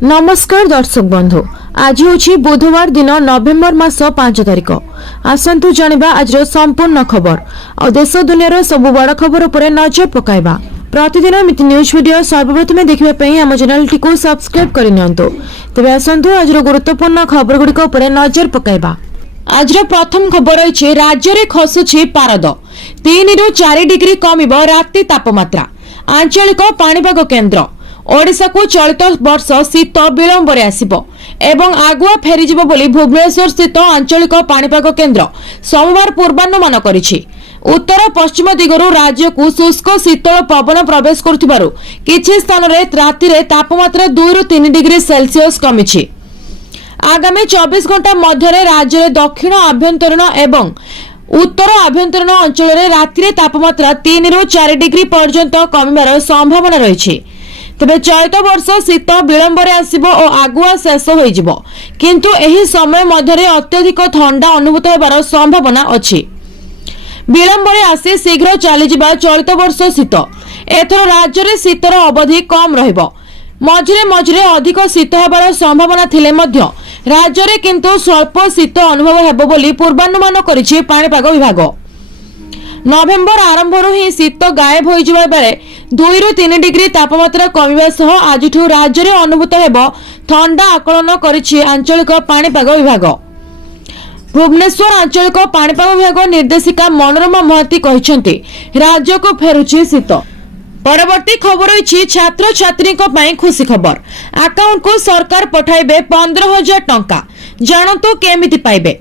नमस्कार दर्शक बंधु, आज हूँ बुधवार दिन नवेम्बर मास 5 तारिख। आसतु जानिबा आज संपूर्ण खबर और देश दुनिया सब बड़ खबर उपर नजर पकाइबा। प्रतिदिन एमती न्यूज वीडियो सर्वप्रथम देखा आम चैनल टी सब्सक्राइब करनी। तेज आसतु आज गुरुत्वपूर्ण खबर गुड़िक नजर पकाइबा। आज प्रथम खबर रही राज्य में खसुची पारद 3 ରୁ 4 डिग्री कमिब राति तापमात्रा। आंचलिक पाणीपाग केन्द्र ओडिशा को चलित वर्ष शीत विलंबर आसिबो एवं आगुआ फेरीजिबो बोली भुवनेश्वर स्थित आंचलिक पाणीपाग केन्द्र सोमवार पूर्वानुमान करिछि। उत्तर पश्चिम दिगरु राज्य को शुष्क शीतल पवन प्रवेश करुथिबारु किछि स्थान रे राति रे तापमात्रा 2 ରୁ 3 डिग्री सेल्सियस कमिछि। आगामी 24 घंटा मध्य राज्य में दक्षिण आभ्यंतरीण एवं उत्तर आभ्यंतरीण अंचल में राति रे तापमात्रा 3 ରୁ 4 डिग्री पर्यंत कमिबार संभावना रही। तेबे चलित वर्ष शीत विलंबर आसिबो और आगुआ शेष होइजिबो, किंतु एही समय मध्यरे अत्यधिक ठंडा अनुभूत होबार संभावना अछि। विलंबरे आसी शीघ्र चलीजिबा चलित वर्ष शीत एथर राज्य में शीतर अवधि कम रहिबो। मझिरे मझिरे अधिक शीत होबार संभावना थिले मध्य राज्य में किंतु स्वल्प शीत अनुभव हेबो बोली पूर्वानुमान करिछि पाणीपाग विभाग। नवेम्बर आरंभरू ही शीत गायब हो जावा बेले 2 ରୁ 3 डिग्री तापमात्रा कमिबा सह आजिठू राज्य में अनुभूत हेबो ठंडा आकलन करिछि आंचलिक पाणीपाग विभाग। भुवनेश्वर आंचलिक पाणीपाग विभाग निर्देशिका मनोरमा महाती कहिसेंति राज्य को फेरुछि शीत। परवर्ती खबर रही छात्र छात्री खुशी खबर। अकाउंट को सरकार पठाइबे 15,000 टंका। जानतु केमिति पाइबे।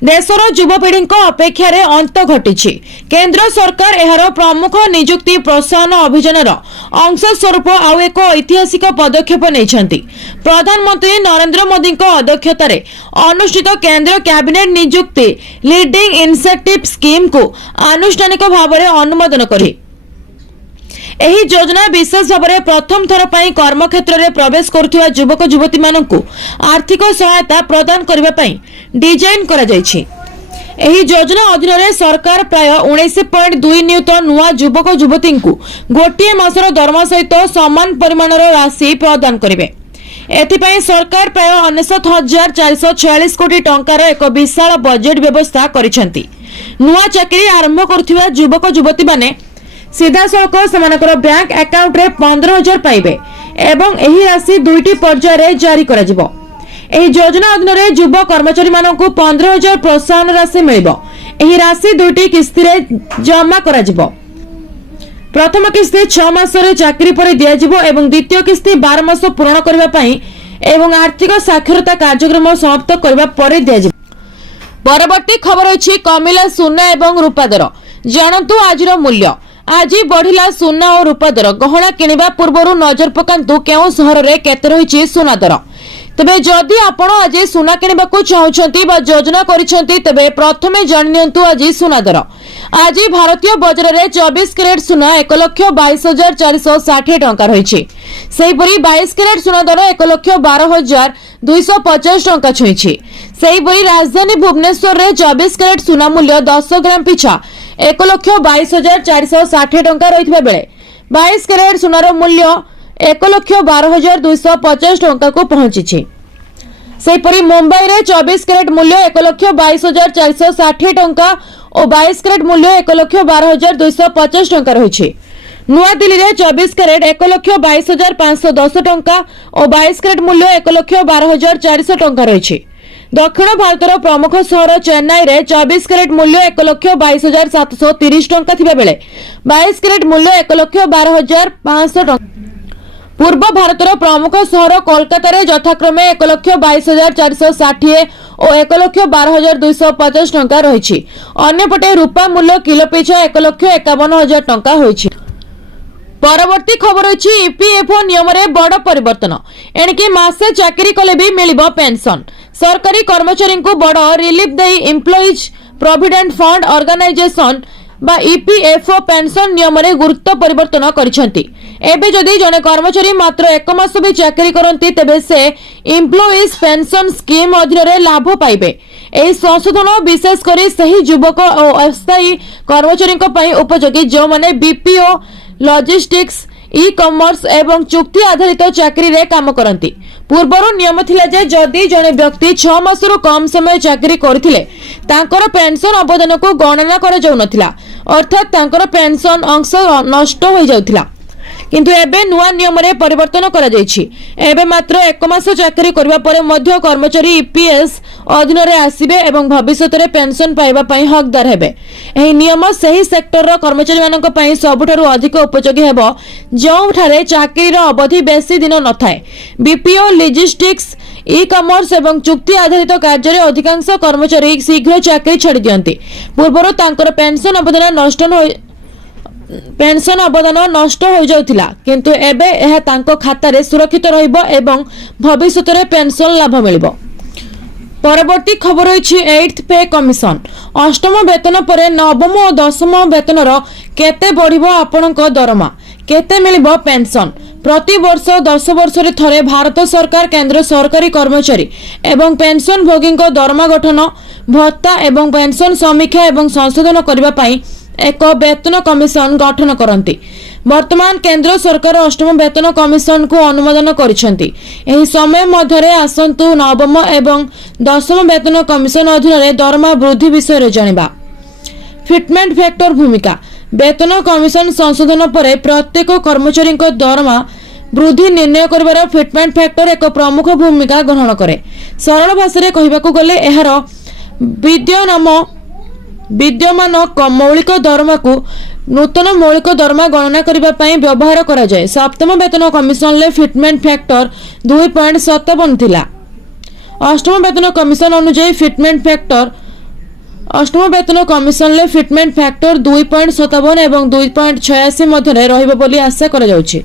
देशर युवपीढ़ी अपेक्षा रे अंत घटी। केंद्र सरकार एहार प्रमुख नियुक्ति प्रोत्साहन अभियान अंश स्वरूप आउ एक ऐतिहासिक पदक्षेप नहीं। प्रधानमंत्री नरेंद्र मोदी अध्यक्षतार अनुष्ठित केंद्र कैबिनेट नियुक्ति लीडिंग इंसेंटिव स्कीम को आनुष्ठानिक भाव में अनुमोदन करी। एही योजना विशेष भाव में प्रथम थर पर कर्मक्षेत्र में प्रवेश करुवा युवक युवती मानकु आर्थिक सहायता प्रदान करने पर डिजाइन करा जायछि। एही योजना अधीन रे सरकार प्राय 19.2 नियुत नुआ युवक युवती को गोटे मासर दरमा सहित समान परिमाणर राशि प्रदान करेंगे। एथिपाई सरकार प्राय 99,446 कोटी टंकार एक विशाल बजेट व्यवस्था करिसेंति। नुआ चाकरी आरंभ करुवा युवक युवती माने सीधा सड़क सेमानकर बैंक अकाउंट रे 15,000 पाइबे एवं एही राशि 2टी पर्याय रे जारी करा जिवो। एही योजना अधीन रे युव कर्मचारी मानकु 15,000 प्रोत्साहन राशि मिलिबो। एही राशि 2टी किस्ती रे जमा करा जिवो। प्रथम किस्ती 6 मास रे चाकरी पर दिया जिवो एवं द्वितीय किस्ती 12 मास पूर्ण करबा पई एवं आर्थिक साक्षरता कार्यक्रम समाप्त करबा पर दिया जिवो। परवर्ती खबर अछि कमिला सुना एवं रूपा दर। जानतु आजिर मूल्य। आज बढ़िला सुना और रूपा दर। गहना किनिबा पूर्वरु नजर पकांतु केउ सहर रे केते रहिछि सुना दर। तबे जदि आपण आज सुना किनिबा को चाहुछंती बा योजना करिसंती तबे प्रथमे जानि नियंतु आज सुना दर। आज भारतीय बाजार रे 24 कैरेट सुना 1,22,460 टंका रहिछि। सेहिपरि 22 कैरेट सुना दर 1,12,250 टंका छुइछि। सेहिपरि राजधानी भुवनेश्वर रे 24 कैरेट सुना मूल्य 10 ग्राम पिछा 1,22,460 टंका रहितबा बेले 22 कैरेट सुनार मूल्य 1,12,250 टंका को पहुंची। सेहिपरि मुंबई रे 24 कैरेट मूल्य 1,22,460 टंका और 22 कैरेट मूल्य 1,12,250 टंका रही। नुआ दिल्ली रे 24 कैरेट 1,22,510 टंका और 22 कैरेट मूल्य 1,12,400 टंका रही। दक्षिण भारतर प्रमुख सहर चेन्नई रे 24 कैरेट मूल्य 1,22,730 टंका थिबा बेले 22 कैरेट मूल्य 1,12,500 टंका। पूर्व भारतर प्रमुख सहर कोलकाता रे यथाक्रमे 1,22,460 और 1,12,250 टंका रही। अन्यपटे रूपा मूल्य किलो पिछा 1,51,000 टंका होइछि। परवर्ती खबर अछि ईपीएफओ नियम रे बड़ परिवर्तन। एणिके मासे चाकरी कले भी मिलिबो पेंशन। सरकारी कर्मचारी को बड़ रिलीफ दे एम्प्लॉइज प्रोविडेंट फंड ऑर्गेनाइजेशन बा ईपीएफओ पेंशन नियम रे गुरुत्व परिवर्तन करिसेंति। एबे जदि जने कर्मचारी मात्र 1 मास भी चाकरी करंती तेबे से एम्प्लॉइज पेंशन स्कीम अधीन रे लाभ पाइबे। एही संशोधन विशेष करी सही युवक और अस्थायी कर्मचारी को पई उपयोगी जो माने बीपीओ लॉजिस्टिक्स ଇ कमर्स एवं चुक्ति आधारित चाकरी रे काम करती। पूर्वर नियम थिला जे जदि जणे व्यक्ति 6 मासरु कम समय चाकरी करथिले तांकर पेंशन अवदान को गणना करा जाउ नथिला, अर्थात तांकर पेंशन अंश नष्ट हो जाउथिला। किंतु एबे नुआ नियम रे परिवर्तन करा जायछि। एबे मात्र 1 मास चाकरी करबा परे मध्य कर्मचारी ईपीएस अधीन रे आसीबे एवं भविष्यत रे पेंशन पाइबा पई हकदार हेबे। एही नियम सही सेक्टर रो कर्मचारी मानक पई सबठारु अधिक उपयोगी हेबो जोठारे चाकरी रो अवधि बेसी दिन न थाए। बीपीओ, लॉजिस्टिक्स, ई कमर्स एवं चुक्ति आधारित कार्य रे अधिकांश कर्मचारी शीघ्र चाकरी छाड़ी दियंती। पूर्वरो तांकर पेंशन अवदान नष्ट हो जाउथिला, किंतु एबे एहा तांको खाता रे सुरक्षित रहिबो एवं भविष्यत रे पेंशन लाभ मिलिबो। परवर्ती खबर होइछि 8th पे कमिशन। अष्टम वेतन परे नवम और दशम वेतन रो केते बढ़िबो आपनको दरमा, केते मिलिबो पेंशन। प्रति वर्ष 10 वर्ष रे थरे भारत सरकार केंद्र सरकारी कर्मचारी एवं पेंशन भोगी को दरमा गठन, भत्ता एवं पेंशन समीक्षा एवं संशोधन करबा पई एक वेतन कमिशन गठन करती। वर्तमान केंद्र सरकार अष्टम वेतन कमिशन को अनुमोदन करिसेंती। एही समय मध्यरे आसंतु नवम एवं दशम वेतन कमिशन अधीन रे दरमा वृद्धि विषय रे जानिबा। फिटमेंट फैक्टर भूमिका। वेतन कमिशन संशोधन परे प्रत्येक कर्मचारी को दरमा वृद्धि निर्णय करिवार फिटमेंट फैक्टर एक प्रमुख भूमिका ग्रहण करे। सरल भाषा रे कहिबाकू गले एहार विद्यमान मौलिक दरमा को नूतन मौलिक दरमा गणना करबा पई व्यवहार करा जाय। सप्तम वेतन कमिशन ले फिटमेंट फैक्टर 2.57 थिला। अष्टम वेतन कमिशन अनुसार फिटमेंट फैक्टर 2.57 एवं 2.86 मध्य रहिबो बोली आशा करा जाउछि।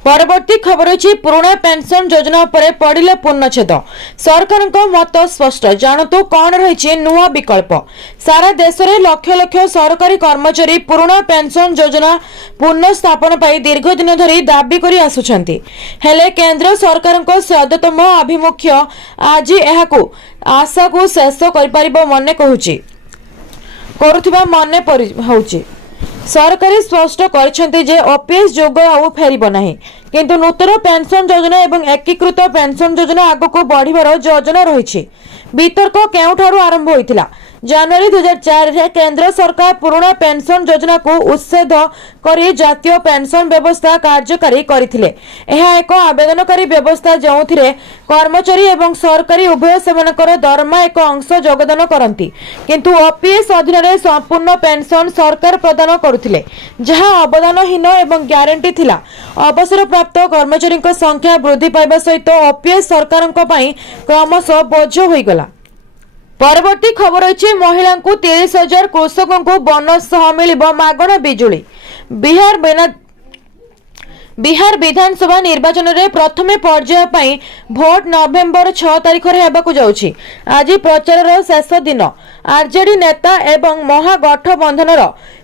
परवर्ती खबर अछि पुराना पेंशन योजना पर पड़िले पूर्णछेद। सरकार मत स्पष्ट, जानतु कौन रही नुआ विकल्प। सारा देश में लक्ष लक्ष सरकारी कर्मचारी पुराना पेंशन योजना पुनः स्थापन पर दीर्घ दिन धरी दाबी करी आसुछंती। हेले केंद्र सरकार सद्यतम आभिमुख्य आज यहाकू आशा को शेष कर मने कहूची करुथिबा मने होउची। सरकारी स्पष्ट करछंती जे ओपीएस जोग आउ फेरिबो नाही, किंतु नूतन पेंशन योजना एवं एकीकृत पेंशन योजना आगको बढ़िबार योजना रहिछि। वितर्क केउठारु आरंभ होइतिला। जनवरी 2004 रे केंद्र सरकार पुराना पेंशन योजना को उच्छेद करी जातीय पेंशन व्यवस्था कार्यकारी करथिले। एहा एक आवेदनकारी व्यवस्था जोंथिरे कर्मचारी एवं सरकारी उभय सेमानकर दरमा एक अंश योगदान करंती, किंतु ओपीएस अधीन रे संपूर्ण पेंशन सरकार प्रदान करुथिले, जहां अवदानहीन एवं ग्यारंटी थिला। अवसर प्राप्त कर्मचारी संख्या वृद्धि पाइबा सहित ओपीएस सरकार क्रमशः बोझ होई गला। परवर्ती खबर अछि महिला को 30,000 कृषकों को बोनस सह मिलिबो मागणा बिजुली। बिहार विधानसभा निर्वाचन रे प्रथम पर्याय पई भोट नवेम्बर 6 तारिख रे हेबाकू जाउछि। आज प्रचार शेष दिन। आरजेडी नेता एवं महागठबंधन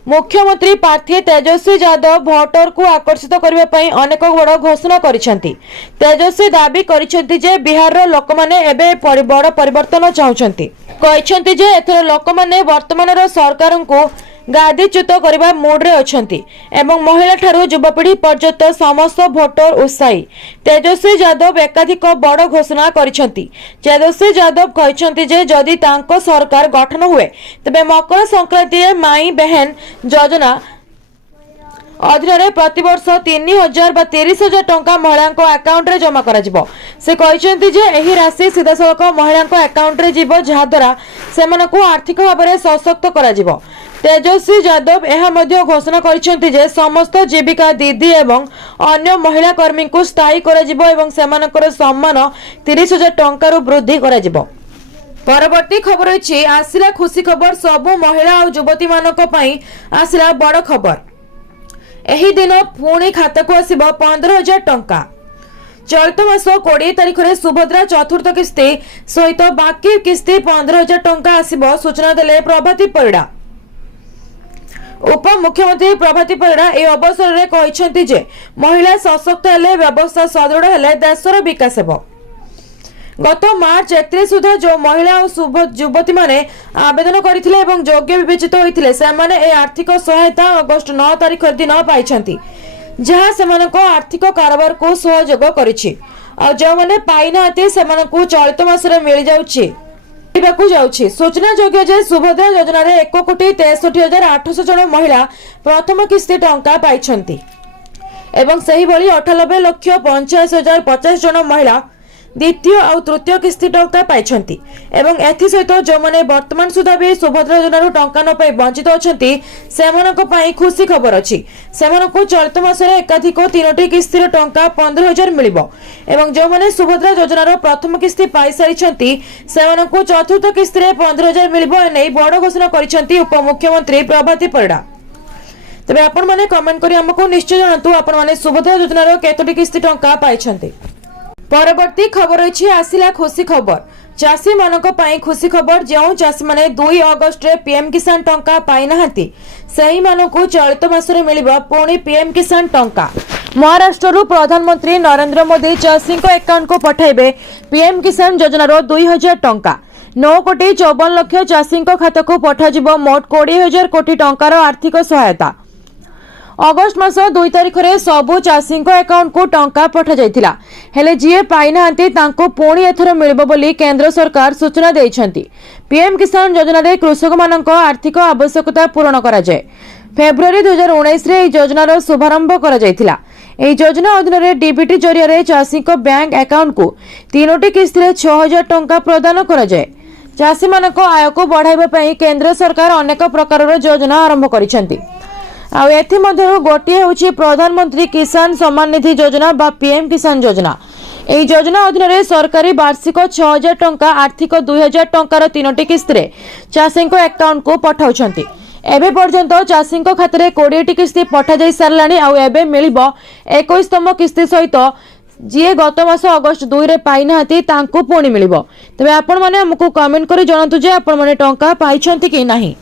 मुख्यमंत्री प्रार्थी तेजस्वी यादव भोटर को आकर्षित करबा पई अनेक बड़ घोषणा करिसेंती। तेजस्वी दाबी करिसेंती जे बिहार रो लोक माने एबे बड़ परिवर्तन चाहुचंती। कहिसेंती जे एथर लोक माने वर्तमान रो सरकार को गादीच्युत करबा मूड रे अछंती एवं महिला ठारू युवपीढ़ी पर्यंत समस्त भोटर उत्साही। तेजस्वी यादव एकाधिक बड़ घोषणा करिसेंती। तेजस्वी यादव कहिसेंती जे जदि तांको सरकार गठन हुए तबे मकर संक्रांति माई बहन योजना अधीन प्रतिवर्ष 3,000 बा 30,000 टंका महिला अकाउंट रे जमा करा जिवो। से कहिसेंती जे एही राशि सीधासलख महिला अकाउंट रे जिवो, जहा द्वारा सेमानकु आर्थिक भाव में सशक्त करा जिवो। तेजस्वी यादव यह मध्य घोषणा करिसेंती जे समस्त जीविका दीदी एवं अन्य महिला कर्मी को स्थायी करा जिवो एवं सेमानकर सम्मान 30,000 टंका वृद्धि करा जिवो। परवर्ती खबर अछि आसिला खुशी खबर। सबु महिला और युवती मानक पई आसिला बड़ खबर। एही दिन पुणी खाता को आसिबो 15,000 टंका। चलित मास 20 तारिख रे सुभद्रा चतुर्थ किस्ती सहित बाकी किस्ती 15,000 टंका आसिबो, सूचना देले प्रभाती परिडा। उप मुख्यमंत्री प्रभाती परिडा ए अवसर रे कहिसेंती जे महिला सशक्त हेले व्यवस्था सदृढ़ हेले देशर विकास हेबो। गत मार्च 31 सुधा जो महिला और युवती माने आवेदन करथिले एवं योग्य विवेचित होइथिले सेमाने ए आर्थिक सहायता अगस्त 9 तारिख दिन पाइछंती, जहां सेमानको आर्थिक कारोबार को सहयोग करिछि। आ जो माने पाइनाते सेमानको चलित मासरे मिल जाउछि जाउछि। सूचना योग्य जे सुभद्रा योजना रे 1,63,800 जन महिला प्रथम किस्ती टंका पाइछंती एवं सही भली 98,85,050 जन महिला द्वितीय और तृतीय किस्ती टंका पाइछंती एवं एथि सहित जो माने वर्तमान सुधा भी सुभद्रा योजना टंका न पाई वंचित अछंती सेमानक पई खुशी खबर अछि। सेमानक चलित मासरे एकाधिक 3टी किस्ती टंका 15,000 मिलिबो एवं जो माने सुभद्रा योजना प्रथम किस्ती पाई सारिछंती सेमानक चतुर्थ किस्ती रे 15,000 मिलिबो एनै बड़ घोषणा करिछंती उपमुख्यमंत्री प्रभाती परिडा। तबे आपण माने कमेंट करी हमको निश्चय जणातु आपण माने सुभद्रा योजना केतोटी किस्ती टंका पाइछंती। परवर्ती खबर अछि आसिला खुशी खबर। चाषी मानक पई खुशी खबर। जो चाषी माने 2 अगस्त रे पीएम किसान टंका पाई नाहंती सही मानकु चलित मासरे मिलिबा पुणी पीएम किसान टंका। महाराष्ट्र प्रधानमंत्री नरेंद्र मोदी चाषी अकाउंट को पठाइबे पीएम किसान योजना 2,000 टंका। 9,54,00,000 चाषी खाता को पठाजिबो मोट 20,000 कोटी टंकार आर्थिक सहायता। अगस्त मास 2 तारिख रे सबु चाषी अकाउंट को टंका पठा जाइथिला हेले जीए पाई नाहंती तांको पुणी एथर मिलिबो बोली केंद्र सरकार सूचना देइछंती। पीएम किसान योजना रे कृषक मानक आर्थिक आवश्यकता पूर्ण करा जाय। फेब्रुआरी 2019 रे योजनार शुभारंभ करा जाइथिला। एही योजना अधीन रे डीबीटी जरिया रे चाषी बैंक अकाउंट को 3टी किस्ती रे 6,000 टंका प्रदान करा जाय। चाषी मानक आय को बढ़ाइबा पई केंद्र सरकार अनेक प्रकार योजना आरंभ करिसेंती। आ एथि मध्यरु गोटिए होछि प्रधानमंत्री किसान सम्मान निधि योजना बा पीएम किसान योजना। एही योजना अधीन रे सरकारी वार्षिक 6,000 टंका आर्थिक 2,000 टंकार 3टी किस्ती रे चाषी अकाउंट को पठाउछंती। एबे पर्यंत चाषी खाते रे 20टी किस्ती पठा जाई सारलानी। आ एबे मिलिबो 21तम किस्ती सहित जी गत मास अगस्त 2 रे पाई नाहंती तांको पुणी मिलिबो। तबे आपण माने हमकु कमेंट करी जणातु जे आपण माने टंका पाइछंती कि नाही।